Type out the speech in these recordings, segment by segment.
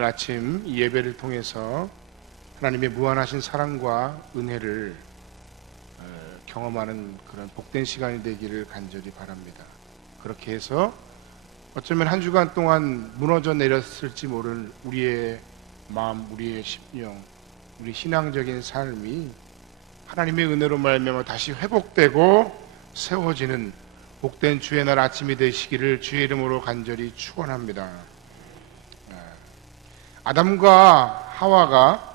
오늘 아침 이 예배를 통해서 하나님의 무한하신 사랑과 은혜를 경험하는 그런 복된 시간이 되기를 간절히 바랍니다. 그렇게 해서 어쩌면 한 주간 동안 무너져 내렸을지 모를 우리의 마음, 우리의 심령, 우리 신앙적인 삶이 하나님의 은혜로 말미암아 다시 회복되고 세워지는 복된 주의 날 아침이 되시기를 주의 이름으로 간절히 축원합니다. 아담과 하와가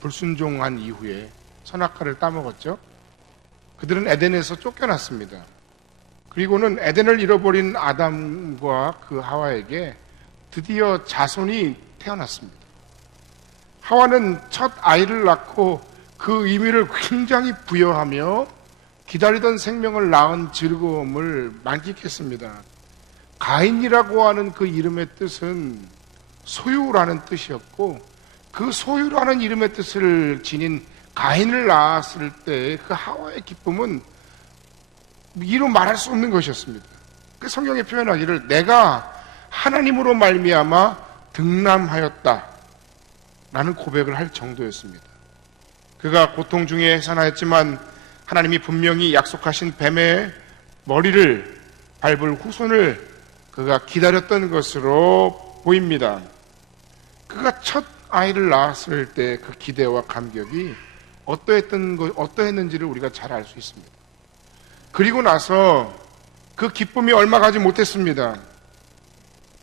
불순종한 이후에 선악과를 따먹었죠. 그들은 에덴에서 쫓겨났습니다. 그리고는 에덴을 잃어버린 아담과 그 하와에게 드디어 자손이 태어났습니다. 하와는 첫 아이를 낳고 그 의미를 굉장히 부여하며 기다리던 생명을 낳은 즐거움을 만끽했습니다. 가인이라고 하는 그 이름의 뜻은 소유라는 뜻이었고, 그 소유라는 이름의 뜻을 지닌 가인을 낳았을 때 그 하와의 기쁨은 이루 말할 수 없는 것이었습니다. 그 성경에 표현하기를 내가 하나님으로 말미암아 등남하였다 라는 고백을 할 정도였습니다. 그가 고통 중에 해산하였지만 하나님이 분명히 약속하신 뱀의 머리를 밟을 후손을 그가 기다렸던 것으로 보입니다. 그가 첫 아이를 낳았을 때 그 기대와 감격이 어떠했는지를 우리가 잘 알 수 있습니다. 그리고 나서 그 기쁨이 얼마 가지 못했습니다.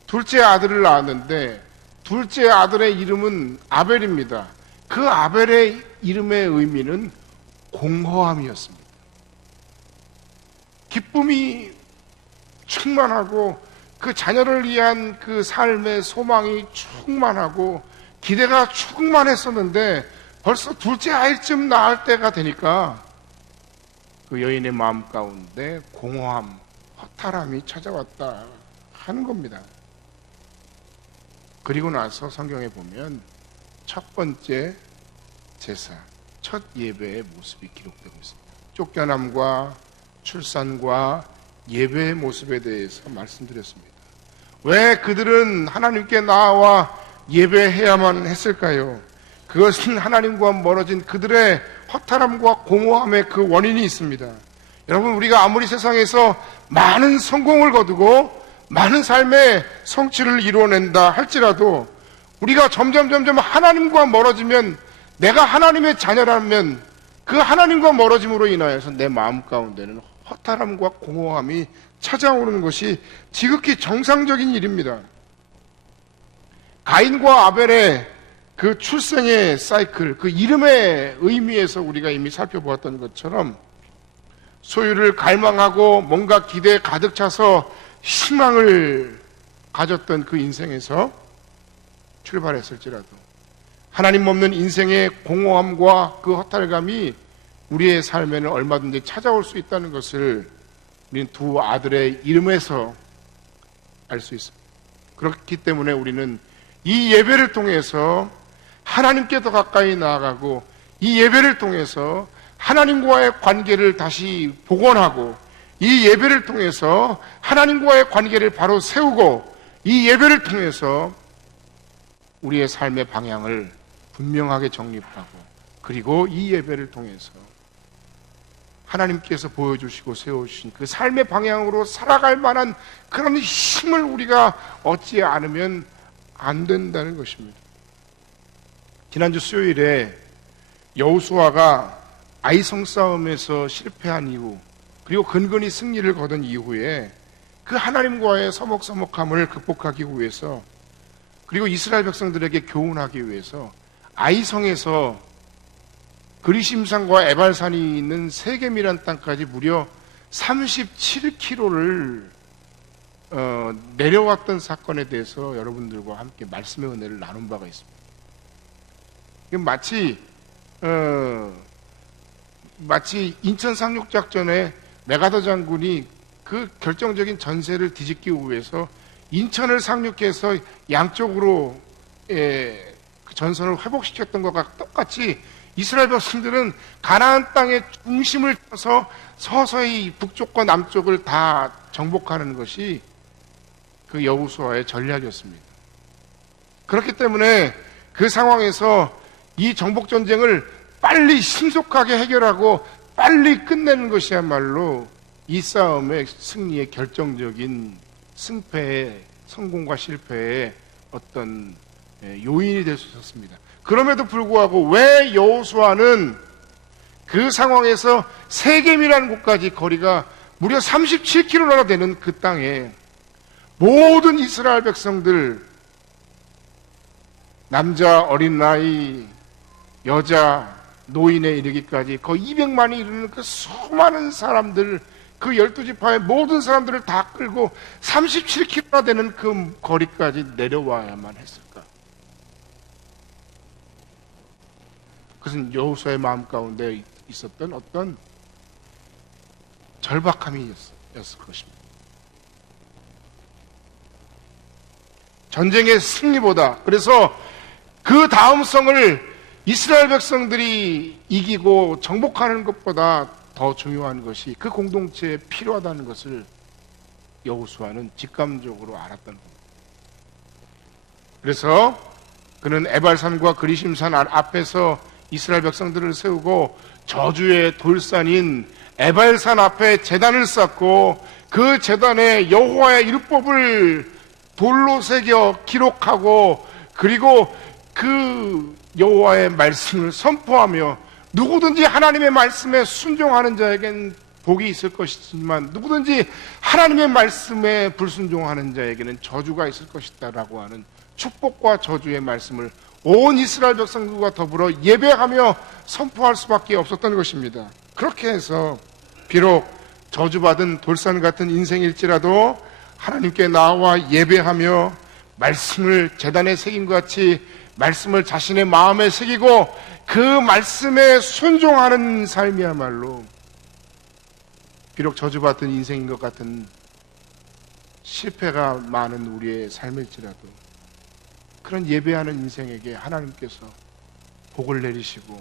둘째 아들을 낳았는데 둘째 아들의 이름은 아벨입니다. 그 아벨의 이름의 의미는 공허함이었습니다. 기쁨이 충만하고 그 자녀를 위한 그 삶의 소망이 충만하고 기대가 충만했었는데 벌써 둘째 아이쯤 낳을 때가 되니까 그 여인의 마음 가운데 공허함, 허탈함이 찾아왔다 하는 겁니다. 그리고 나서 성경에 보면 첫 번째 제사, 첫 예배의 모습이 기록되고 있습니다. 쫓겨남과 출산과 예배의 모습에 대해서 말씀드렸습니다. 왜 그들은 하나님께 나아와 예배해야만 했을까요? 그것은 하나님과 멀어진 그들의 허탈함과 공허함의 그 원인이 있습니다. 여러분, 우리가 아무리 세상에서 많은 성공을 거두고 많은 삶의 성취를 이루어낸다 할지라도 우리가 점점 하나님과 멀어지면, 내가 하나님의 자녀라면 그 하나님과 멀어짐으로 인하여서 내 마음 가운데는 허탈함과 공허함이 찾아오는 것이 지극히 정상적인 일입니다. 가인과 아벨의 그 출생의 사이클, 그 이름의 의미에서 우리가 이미 살펴보았던 것처럼 소유를 갈망하고 뭔가 기대에 가득 차서 희망을 가졌던 그 인생에서 출발했을지라도 하나님 없는 인생의 공허함과 그 허탈감이 우리의 삶에는 얼마든지 찾아올 수 있다는 것을 우리는 두 아들의 이름에서 알 수 있습니다. 그렇기 때문에 우리는 이 예배를 통해서 하나님께 더 가까이 나아가고, 이 예배를 통해서 하나님과의 관계를 다시 복원하고, 이 예배를 통해서 하나님과의 관계를 바로 세우고, 이 예배를 통해서 우리의 삶의 방향을 분명하게 정립하고, 그리고 이 예배를 통해서 하나님께서 보여주시고 세워주신 그 삶의 방향으로 살아갈 만한 그런 힘을 우리가 얻지 않으면 안 된다는 것입니다. 지난주 수요일에 여호수아가 아이성 싸움에서 실패한 이후, 그리고 근근히 승리를 거둔 이후에 그 하나님과의 서먹서먹함을 극복하기 위해서, 그리고 이스라엘 백성들에게 교훈하기 위해서 아이성에서 그리심산과 에발산이 있는 세겜이란 땅까지 무려 37km를 내려왔던 사건에 대해서 여러분들과 함께 말씀의 은혜를 나눈 바가 있습니다. 마치 인천 상륙작전에 메가더 장군이 그 결정적인 전세를 뒤집기 위해서 인천을 상륙해서 양쪽으로 그 전선을 회복시켰던 것과 똑같이 이스라엘 백성들은 가나안 땅의 중심을 떠서 서서히 북쪽과 남쪽을 다 정복하는 것이 그 여호수아의 전략이었습니다. 그렇기 때문에 그 상황에서 이 정복 전쟁을 빨리 신속하게 해결하고 빨리 끝내는 것이야말로 이 싸움의 승리의 결정적인 승패의 성공과 실패의 어떤 요인이 될 수 있었습니다. 그럼에도 불구하고 왜 여호수아는 그 상황에서 세겜이라는 곳까지 거리가 무려 37km나 되는 그 땅에 모든 이스라엘 백성들, 남자, 어린 나이, 여자, 노인에 이르기까지 거의 200만이 이르는 그 수많은 사람들, 그 12지파의 모든 사람들을 다 끌고 37km나 되는 그 거리까지 내려와야만 했을까? 그것은 여호수아의 마음 가운데 있었던 어떤 절박함이었을 것입니다. 전쟁의 승리보다, 그래서 그 다음 성을 이스라엘 백성들이 이기고 정복하는 것보다 더 중요한 것이 그 공동체에 필요하다는 것을 여호수아는 직감적으로 알았던 겁니다. 그래서 그는 에발산과 그리심산 앞에서 이스라엘 백성들을 세우고 저주의 돌산인 에발산 앞에 제단을 쌓고 그 제단에 여호와의 율법을 돌로 새겨 기록하고 그리고 그 여호와의 말씀을 선포하며 누구든지 하나님의 말씀에 순종하는 자에겐 복이 있을 것이지만 누구든지 하나님의 말씀에 불순종하는 자에게는 저주가 있을 것이다 라고 하는 축복과 저주의 말씀을 온 이스라엘 백성들과 더불어 예배하며 선포할 수밖에 없었던 것입니다. 그렇게 해서 비록 저주받은 돌산 같은 인생일지라도 하나님께 나와 예배하며 말씀을 제단에 새긴 것 같이 말씀을 자신의 마음에 새기고 그 말씀에 순종하는 삶이야말로 비록 저주받은 인생인 것 같은 실패가 많은 우리의 삶일지라도 그런 예배하는 인생에게 하나님께서 복을 내리시고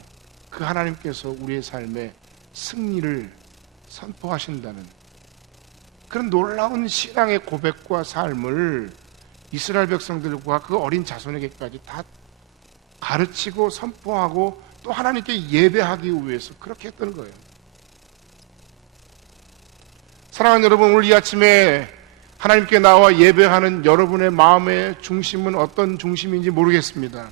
그 하나님께서 우리의 삶에 승리를 선포하신다는 그런 놀라운 신앙의 고백과 삶을 이스라엘 백성들과 그 어린 자손에게까지 다 가르치고 선포하고 또 하나님께 예배하기 위해서 그렇게 했던 거예요. 사랑하는 여러분, 오늘 이 아침에 하나님께 나와 예배하는 여러분의 마음의 중심은 어떤 중심인지 모르겠습니다.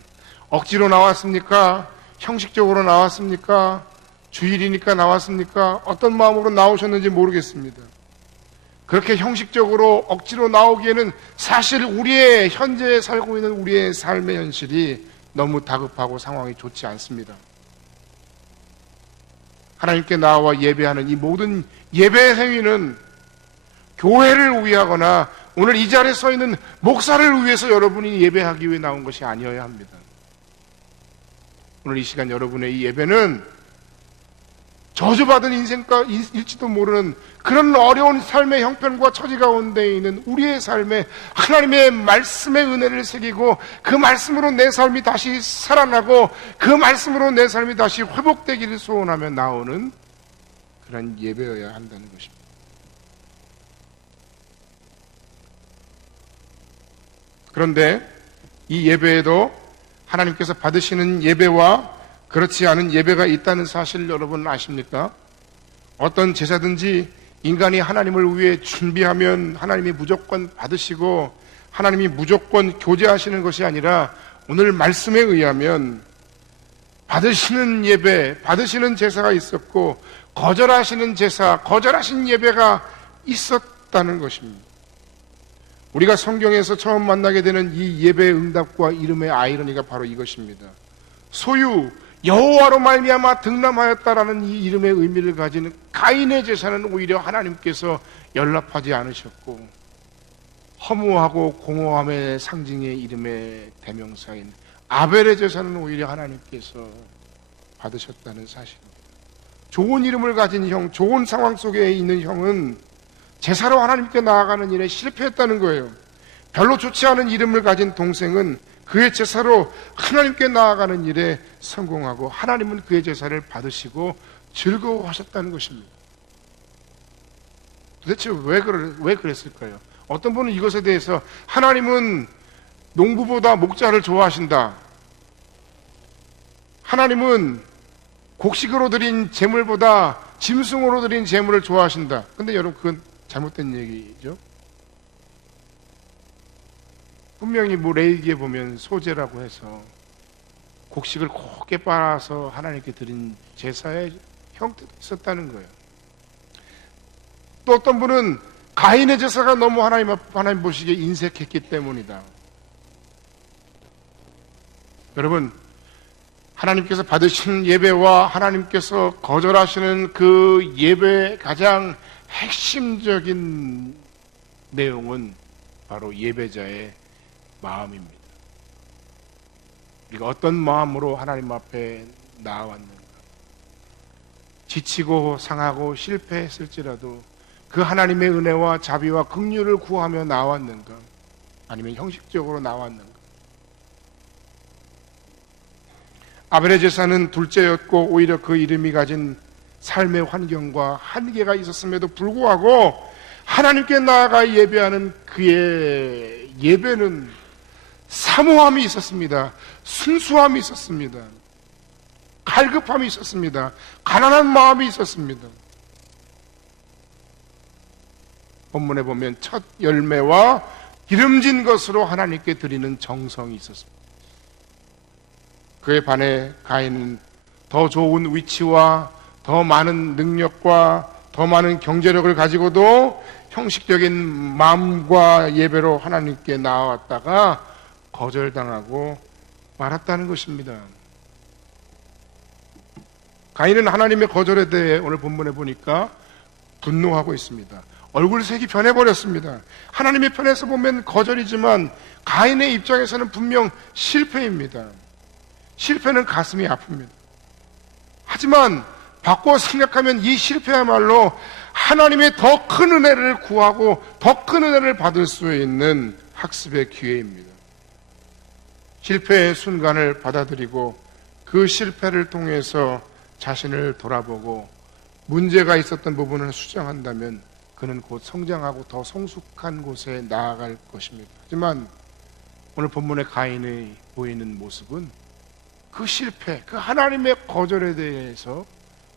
억지로 나왔습니까? 형식적으로 나왔습니까? 주일이니까 나왔습니까? 어떤 마음으로 나오셨는지 모르겠습니다. 그렇게 형식적으로 억지로 나오기에는 사실 우리의 현재 살고 있는 우리의 삶의 현실이 너무 다급하고 상황이 좋지 않습니다. 하나님께 나와 예배하는 이 모든 예배 행위는 교회를 위하거나 오늘 이 자리에 서 있는 목사를 위해서 여러분이 예배하기 위해 나온 것이 아니어야 합니다. 오늘 이 시간 여러분의 이 예배는 저주받은 인생일지도 모르는 그런 어려운 삶의 형편과 처지 가운데 있는 우리의 삶에 하나님의 말씀의 은혜를 새기고 그 말씀으로 내 삶이 다시 살아나고 그 말씀으로 내 삶이 다시 회복되기를 소원하며 나오는 그런 예배여야 한다는 것입니다. 그런데 이 예배에도 하나님께서 받으시는 예배와 그렇지 않은 예배가 있다는 사실을 여러분 아십니까? 어떤 제사든지 인간이 하나님을 위해 준비하면 하나님이 무조건 받으시고 하나님이 무조건 교제하시는 것이 아니라 오늘 말씀에 의하면 받으시는 예배, 받으시는 제사가 있었고 거절하시는 제사, 거절하신 예배가 있었다는 것입니다. 우리가 성경에서 처음 만나게 되는 이 예배의 응답과 이름의 아이러니가 바로 이것입니다. 소유 여호와로 말미암아 등남하였다라는 이 이름의 의미를 가진 가인의 제사는 오히려 하나님께서 연락하지 않으셨고 허무하고 공허함의 상징의 이름의 대명사인 아벨의 제사는 오히려 하나님께서 받으셨다는 사실입니다. 좋은 이름을 가진 형, 좋은 상황 속에 있는 형은 제사로 하나님께 나아가는 일에 실패했다는 거예요. 별로 좋지 않은 이름을 가진 동생은 그의 제사로 하나님께 나아가는 일에 성공하고 하나님은 그의 제사를 받으시고 즐거워하셨다는 것입니다. 도대체 왜 그랬을까요? 어떤 분은 이것에 대해서 하나님은 농부보다 목자를 좋아하신다. 하나님은 곡식으로 드린 제물보다 짐승으로 드린 제물을 좋아하신다. 근데 여러분, 그건 잘못된 얘기죠. 분명히 레위기에 보면 소제라고 해서 곡식을 곱게 빨아서 하나님께 드린 제사의 형태도 있었다는 거예요. 또 어떤 분은 가인의 제사가 너무 하나님 보시기에 인색했기 때문이다. 여러분, 하나님께서 받으시는 예배와 하나님께서 거절하시는 그 예배의 가장 핵심적인 내용은 바로 예배자의 마음입니다. 우리가 어떤 마음으로 하나님 앞에 나아왔는가? 지치고 상하고 실패했을지라도 그 하나님의 은혜와 자비와 긍휼을 구하며 나왔는가? 아니면 형식적으로 나왔는가? 아벨의 제사는 둘째였고 오히려 그 이름이 가진 삶의 환경과 한계가 있었음에도 불구하고 하나님께 나아가 예배하는 그의 예배는 사모함이 있었습니다. 순수함이 있었습니다. 갈급함이 있었습니다. 가난한 마음이 있었습니다. 본문에 보면 첫 열매와 기름진 것으로 하나님께 드리는 정성이 있었습니다. 그에 반해 가인은 더 좋은 위치와 더 많은 능력과 더 많은 경제력을 가지고도 형식적인 마음과 예배로 하나님께 나아왔다가 거절당하고 말았다는 것입니다. 가인은 하나님의 거절에 대해 오늘 본문에 보니까 분노하고 있습니다. 얼굴색이 변해버렸습니다. 하나님의 편에서 보면 거절이지만 가인의 입장에서는 분명 실패입니다. 실패는 가슴이 아픕니다. 하지만 바꿔 생각하면 이 실패야말로 하나님의 더 큰 은혜를 구하고 더 큰 은혜를 받을 수 있는 학습의 기회입니다. 실패의 순간을 받아들이고 그 실패를 통해서 자신을 돌아보고 문제가 있었던 부분을 수정한다면 그는 곧 성장하고 더 성숙한 곳에 나아갈 것입니다. 하지만 오늘 본문의 가인의 보이는 모습은 그 실패, 그 하나님의 거절에 대해서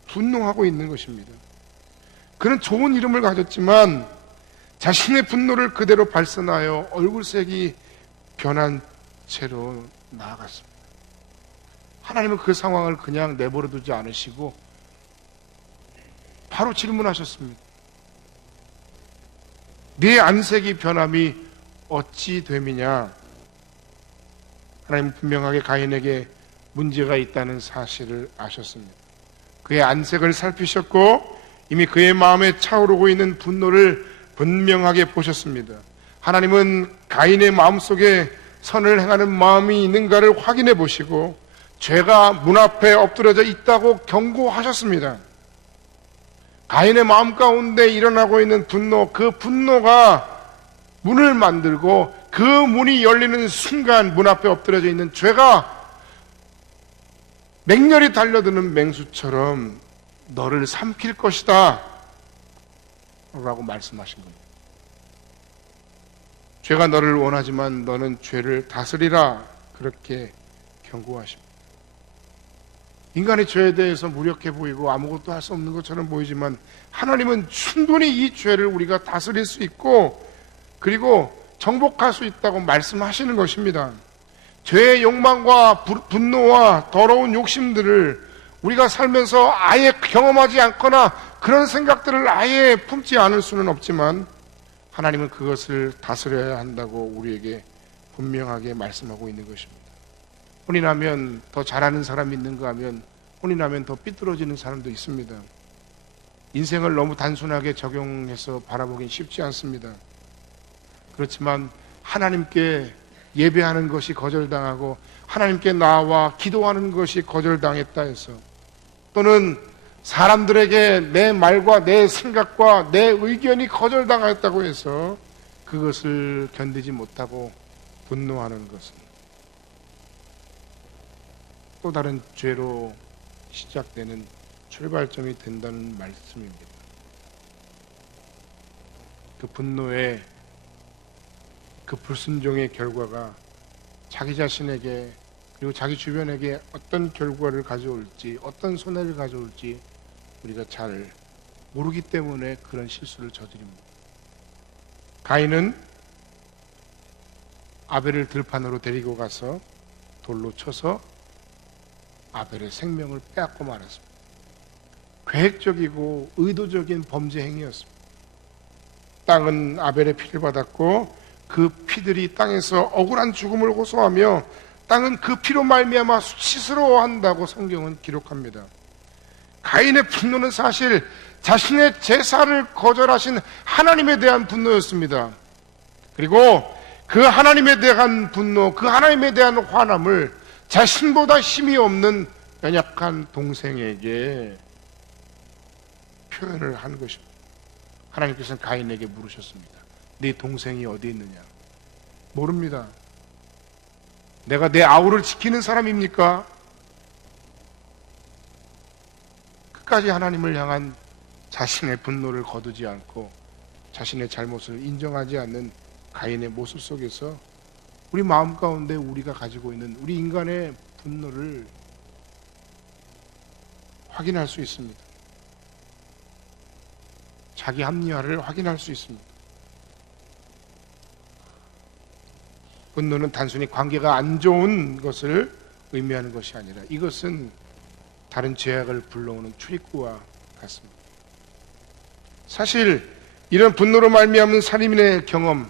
분노하고 있는 것입니다. 그는 좋은 이름을 가졌지만 자신의 분노를 그대로 발산하여 얼굴색이 변한 채로 나아갔습니다. 하나님은 그 상황을 그냥 내버려 두지 않으시고 바로 질문하셨습니다. 네 안색이 변함이 어찌 됨이냐? 하나님은 분명하게 가인에게 문제가 있다는 사실을 아셨습니다. 그의 안색을 살피셨고 이미 그의 마음에 차오르고 있는 분노를 분명하게 보셨습니다. 하나님은 가인의 마음속에 선을 행하는 마음이 있는가를 확인해 보시고 죄가 문 앞에 엎드려져 있다고 경고하셨습니다. 가인의 마음 가운데 일어나고 있는 분노, 그 분노가 문을 만들고 그 문이 열리는 순간 문 앞에 엎드려져 있는 죄가 맹렬히 달려드는 맹수처럼 너를 삼킬 것이다 라고 말씀하신 겁니다. 죄가 너를 원하지만 너는 죄를 다스리라, 그렇게 경고하십니다. 인간의 죄에 대해서 무력해 보이고 아무것도 할 수 없는 것처럼 보이지만 하나님은 충분히 이 죄를 우리가 다스릴 수 있고 그리고 정복할 수 있다고 말씀하시는 것입니다. 죄의 욕망과 분노와 더러운 욕심들을 우리가 살면서 아예 경험하지 않거나 그런 생각들을 아예 품지 않을 수는 없지만 하나님은 그것을 다스려야 한다고 우리에게 분명하게 말씀하고 있는 것입니다. 혼인하면 더 잘하는 사람이 있는가 하면 혼인하면 더 삐뚤어지는 사람도 있습니다. 인생을 너무 단순하게 적용해서 바라보긴 쉽지 않습니다. 그렇지만 하나님께 예배하는 것이 거절당하고 하나님께 나와 기도하는 것이 거절당했다 해서 또는 사람들에게 내 말과 내 생각과 내 의견이 거절당했다고 해서 그것을 견디지 못하고 분노하는 것은 또 다른 죄로 시작되는 출발점이 된다는 말씀입니다. 그 분노의 그 불순종의 결과가 자기 자신에게 그리고 자기 주변에게 어떤 결과를 가져올지, 어떤 손해를 가져올지 우리가 잘 모르기 때문에 그런 실수를 저지릅니다. 가인은 아벨을 들판으로 데리고 가서 돌로 쳐서 아벨의 생명을 빼앗고 말았습니다. 계획적이고 의도적인 범죄 행위였습니다. 땅은 아벨의 피를 받았고 그 피들이 땅에서 억울한 죽음을 호소하며 땅은 그 피로 말미암아 수치스러워한다고 성경은 기록합니다. 가인의 분노는 사실 자신의 제사를 거절하신 하나님에 대한 분노였습니다. 그리고 그 하나님에 대한 분노, 그 하나님에 대한 화남을 자신보다 힘이 없는 연약한 동생에게 표현을 한 것입니다. 하나님께서는 가인에게 물으셨습니다. 네 동생이 어디 있느냐? 모릅니다. 내가 내 아우를 지키는 사람입니까? 끝까지 하나님을 향한 자신의 분노를 거두지 않고 자신의 잘못을 인정하지 않는 가인의 모습 속에서 우리 마음 가운데 우리가 가지고 있는 우리 인간의 분노를 확인할 수 있습니다. 자기 합리화를 확인할 수 있습니다. 분노는 단순히 관계가 안 좋은 것을 의미하는 것이 아니라 이것은 다른 죄악을 불러오는 출입구와 같습니다. 사실 이런 분노로 말미암은 살인의 경험,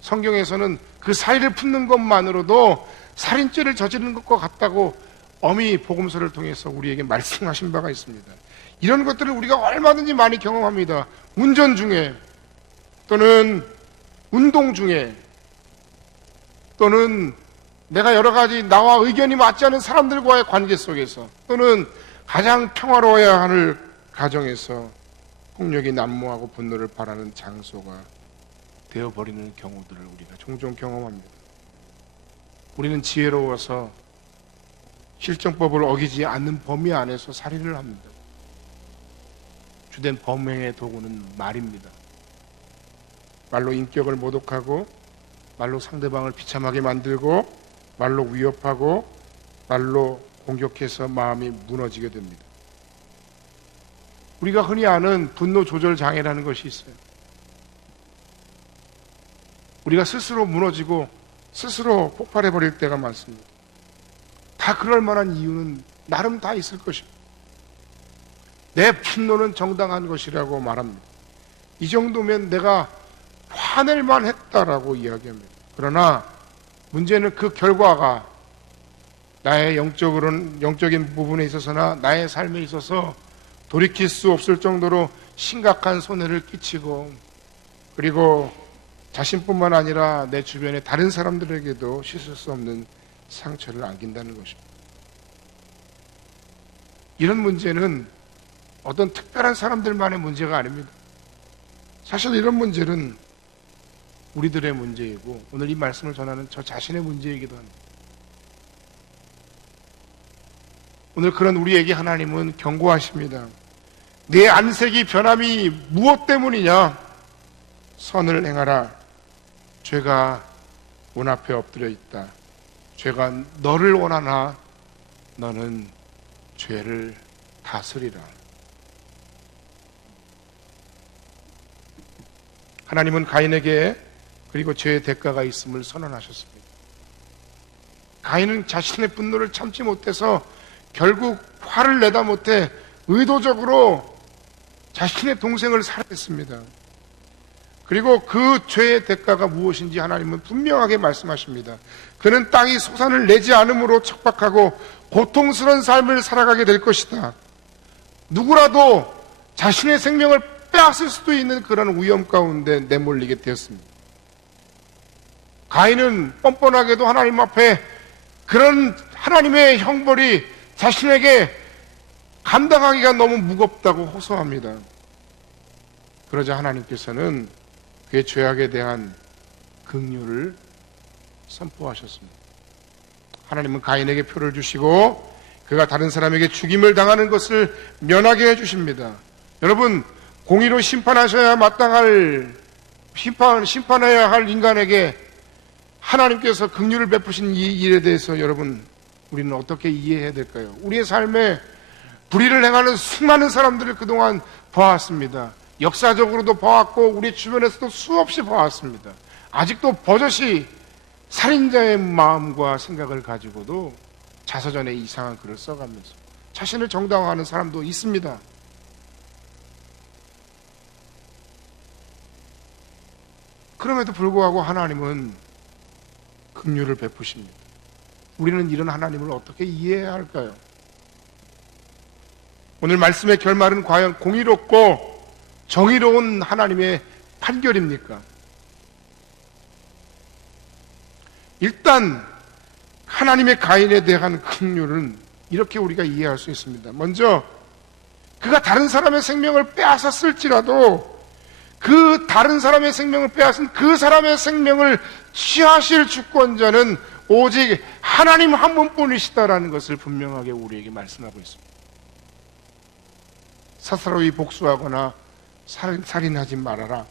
성경에서는 그 살인을 품는 것만으로도 살인죄를 저지르는 것과 같다고 엄히 복음서를 통해서 우리에게 말씀하신 바가 있습니다. 이런 것들을 우리가 얼마든지 많이 경험합니다. 운전 중에 또는 운동 중에 또는 내가 여러 가지 나와 의견이 맞지 않는 사람들과의 관계 속에서 또는 가장 평화로워야 할 가정에서 폭력이 난무하고 분노를 바라는 장소가 되어버리는 경우들을 우리가 종종 경험합니다. 우리는 지혜로워서 실정법을 어기지 않는 범위 안에서 살인을 합니다. 주된 범행의 도구는 말입니다. 말로 인격을 모독하고 말로 상대방을 비참하게 만들고 말로 위협하고 말로 공격해서 마음이 무너지게 됩니다. 우리가 흔히 아는 분노 조절 장애라는 것이 있어요. 우리가 스스로 무너지고 스스로 폭발해버릴 때가 많습니다. 다 그럴 만한 이유는 나름 다 있을 것입니다. 내 분노는 정당한 것이라고 말합니다. 이 정도면 내가 화낼만 했다라고 이야기합니다. 그러나 문제는 그 결과가 나의 영적인 부분에 있어서나 나의 삶에 있어서 돌이킬 수 없을 정도로 심각한 손해를 끼치고 그리고 자신뿐만 아니라 내 주변의 다른 사람들에게도 씻을 수 없는 상처를 안긴다는 것입니다. 이런 문제는 어떤 특별한 사람들만의 문제가 아닙니다. 사실 이런 문제는 우리들의 문제이고 오늘 이 말씀을 전하는 저 자신의 문제이기도 합니다. 오늘 그런 우리에게 하나님은 경고하십니다. 내 안색이 변함이 무엇 때문이냐? 선을 행하라. 죄가 문 앞에 엎드려 있다. 죄가 너를 원하나 너는 죄를 다스리라. 하나님은 가인에게 그리고 죄의 대가가 있음을 선언하셨습니다. 가인은 자신의 분노를 참지 못해서 결국 화를 내다 못해 의도적으로 자신의 동생을 살해했습니다. 그리고 그 죄의 대가가 무엇인지 하나님은 분명하게 말씀하십니다. 그는 땅이 소산을 내지 않음으로 척박하고 고통스러운 삶을 살아가게 될 것이다. 누구라도 자신의 생명을 빼앗을 수도 있는 그런 위험 가운데 내몰리게 되었습니다. 가인은 뻔뻔하게도 하나님 앞에 그런 하나님의 형벌이 자신에게 감당하기가 너무 무겁다고 호소합니다. 그러자 하나님께서는 그의 죄악에 대한 긍휼을 선포하셨습니다. 하나님은 가인에게 표를 주시고 그가 다른 사람에게 죽임을 당하는 것을 면하게 해주십니다. 여러분, 공의로 심판하셔야 마땅할 심판해야 할 인간에게 하나님께서 긍휼을 베푸신 이 일에 대해서 여러분 우리는 어떻게 이해해야 될까요? 우리의 삶에 불의를 행하는 수많은 사람들을 그동안 보았습니다. 역사적으로도 보았고 우리 주변에서도 수없이 보았습니다. 아직도 버젓이 살인자의 마음과 생각을 가지고도 자서전에 이상한 글을 써가면서 자신을 정당화하는 사람도 있습니다. 그럼에도 불구하고 하나님은 긍휼을 베푸십니다. 우리는 이런 하나님을 어떻게 이해해야 할까요? 오늘 말씀의 결말은 과연 공의롭고 정의로운 하나님의 판결입니까? 일단 하나님의 가인에 대한 긍휼은 이렇게 우리가 이해할 수 있습니다. 먼저 그가 다른 사람의 생명을 빼앗았을지라도 그 다른 사람의 생명을 빼앗은 그 사람의 생명을 취하실 주권자는 오직 하나님 한 분뿐이시다라는 것을 분명하게 우리에게 말씀하고 있습니다. 사사로이 복수하거나 살인하지 말아라.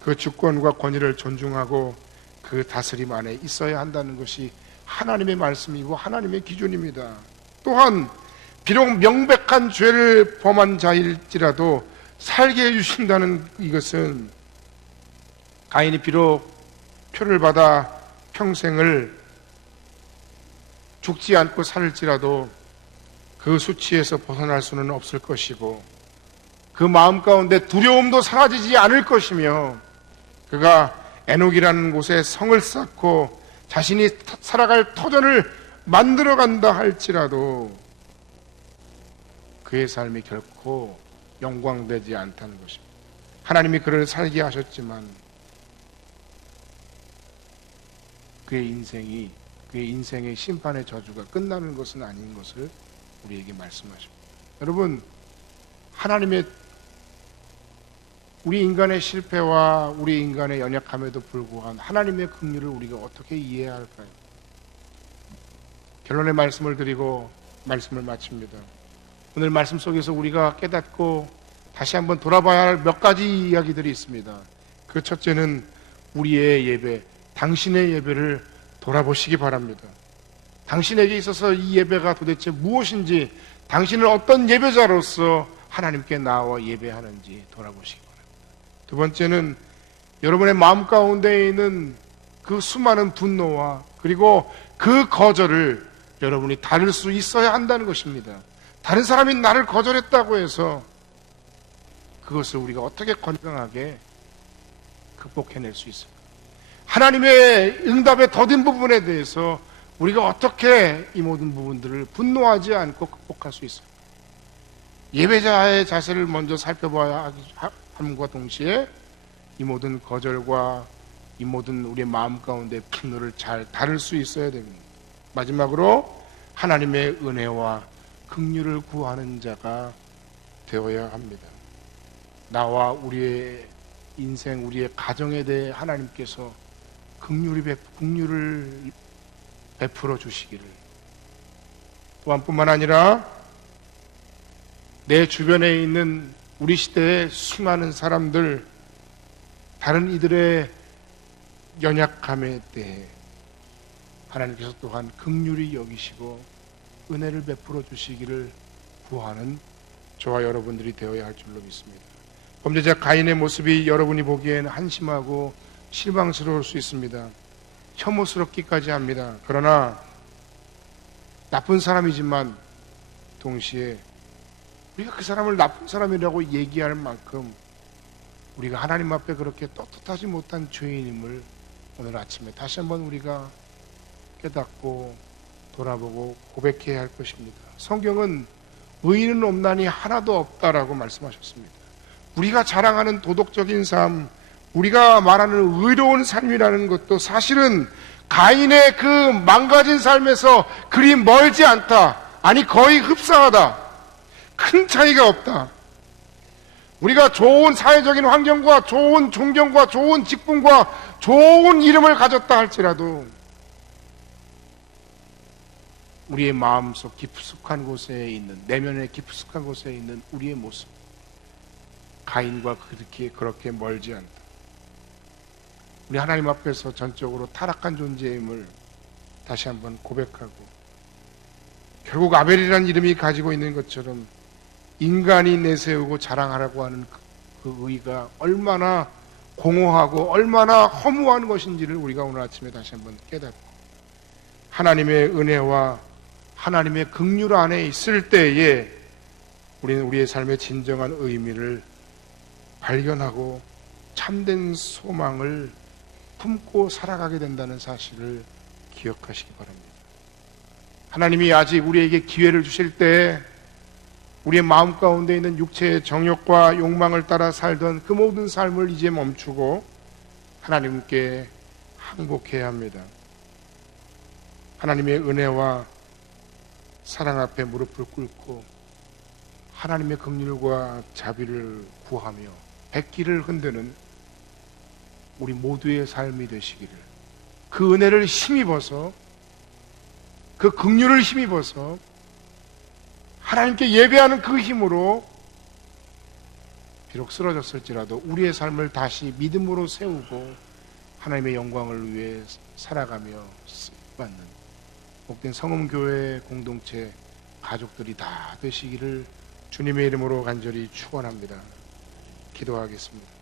그 주권과 권위를 존중하고 그 다스림 안에 있어야 한다는 것이 하나님의 말씀이고 하나님의 기준입니다. 또한 비록 명백한 죄를 범한 자일지라도 살게 해주신다는 이것은 가인이 비록 표를 받아 평생을 죽지 않고 살지라도 그 수치에서 벗어날 수는 없을 것이고 그 마음 가운데 두려움도 사라지지 않을 것이며 그가 에녹이라는 곳에 성을 쌓고 자신이 살아갈 터전을 만들어간다 할지라도 그의 삶이 결코 영광되지 않다는 것입니다. 하나님이 그를 살게 하셨지만 그의 인생의 심판의 저주가 끝나는 것은 아닌 것을 우리에게 말씀하십니다. 여러분, 하나님의 우리 인간의 실패와 우리 인간의 연약함에도 불구한 하나님의 긍휼을 우리가 어떻게 이해해야 할까요? 결론의 말씀을 드리고 말씀을 마칩니다. 오늘 말씀 속에서 우리가 깨닫고 다시 한번 돌아봐야 할 몇 가지 이야기들이 있습니다. 그 첫째는 우리의 예배, 당신의 예배를 돌아보시기 바랍니다. 당신에게 있어서 이 예배가 도대체 무엇인지, 당신은 어떤 예배자로서 하나님께 나와 예배하는지 돌아보시기 바랍니다. 두 번째는 여러분의 마음 가운데 있는 그 수많은 분노와 그리고 그 거절을 여러분이 다룰 수 있어야 한다는 것입니다. 다른 사람이 나를 거절했다고 해서 그것을 우리가 어떻게 건강하게 극복해낼 수 있을까? 하나님의 응답의 더딘 부분에 대해서 우리가 어떻게 이 모든 부분들을 분노하지 않고 극복할 수 있을까? 예배자의 자세를 먼저 살펴봐야 함과 동시에 이 모든 거절과 이 모든 우리의 마음 가운데 분노를 잘 다룰 수 있어야 됩니다. 마지막으로 하나님의 은혜와 긍휼을 구하는 자가 되어야 합니다. 나와 우리의 인생, 우리의 가정에 대해 하나님께서 긍휼을 베풀어 주시기를, 또한 뿐만 아니라 내 주변에 있는 우리 시대의 수많은 사람들, 다른 이들의 연약함에 대해 하나님께서 또한 긍휼히 여기시고 은혜를 베풀어 주시기를 구하는 저와 여러분들이 되어야 할 줄로 믿습니다. 범죄자 가인의 모습이 여러분이 보기엔 한심하고 실망스러울 수 있습니다. 혐오스럽기까지 합니다. 그러나 나쁜 사람이지만 동시에 우리가 그 사람을 나쁜 사람이라고 얘기할 만큼 우리가 하나님 앞에 그렇게 떳떳하지 못한 죄인임을 오늘 아침에 다시 한번 우리가 깨닫고 돌아보고 고백해야 할 것입니다. 성경은 의인은 없나니 하나도 없다라고 말씀하셨습니다. 우리가 자랑하는 도덕적인 삶, 우리가 말하는 의로운 삶이라는 것도 사실은 가인의 그 망가진 삶에서 그리 멀지 않다. 아니 거의 흡사하다. 큰 차이가 없다. 우리가 좋은 사회적인 환경과 좋은 존경과 좋은 직분과 좋은 이름을 가졌다 할지라도 우리의 마음속 깊숙한 곳에 있는, 내면의 깊숙한 곳에 있는 우리의 모습, 가인과 그렇게 멀지 않다. 우리 하나님 앞에서 전적으로 타락한 존재임을 다시 한번 고백하고, 결국 아벨이라는 이름이 가지고 있는 것처럼 인간이 내세우고 자랑하라고 하는 그 의가 얼마나 공허하고 얼마나 허무한 것인지를 우리가 오늘 아침에 다시 한번 깨닫고, 하나님의 은혜와 하나님의 긍휼 안에 있을 때에 우리는 우리의 삶의 진정한 의미를 발견하고 참된 소망을 품고 살아가게 된다는 사실을 기억하시기 바랍니다. 하나님이 아직 우리에게 기회를 주실 때 우리의 마음 가운데 있는 육체의 정욕과 욕망을 따라 살던 그 모든 삶을 이제 멈추고 하나님께 항복해야 합니다. 하나님의 은혜와 사랑 앞에 무릎을 꿇고 하나님의 긍휼과 자비를 구하며 백기를 흔드는 우리 모두의 삶이 되시기를, 그 은혜를 힘입어서, 그 긍휼을 힘입어서 하나님께 예배하는 그 힘으로 비록 쓰러졌을지라도 우리의 삶을 다시 믿음으로 세우고 하나님의 영광을 위해 살아가며 쓰임받는 복된 성음교회 공동체 가족들이 다 되시기를 주님의 이름으로 간절히 축원합니다. 기도하겠습니다.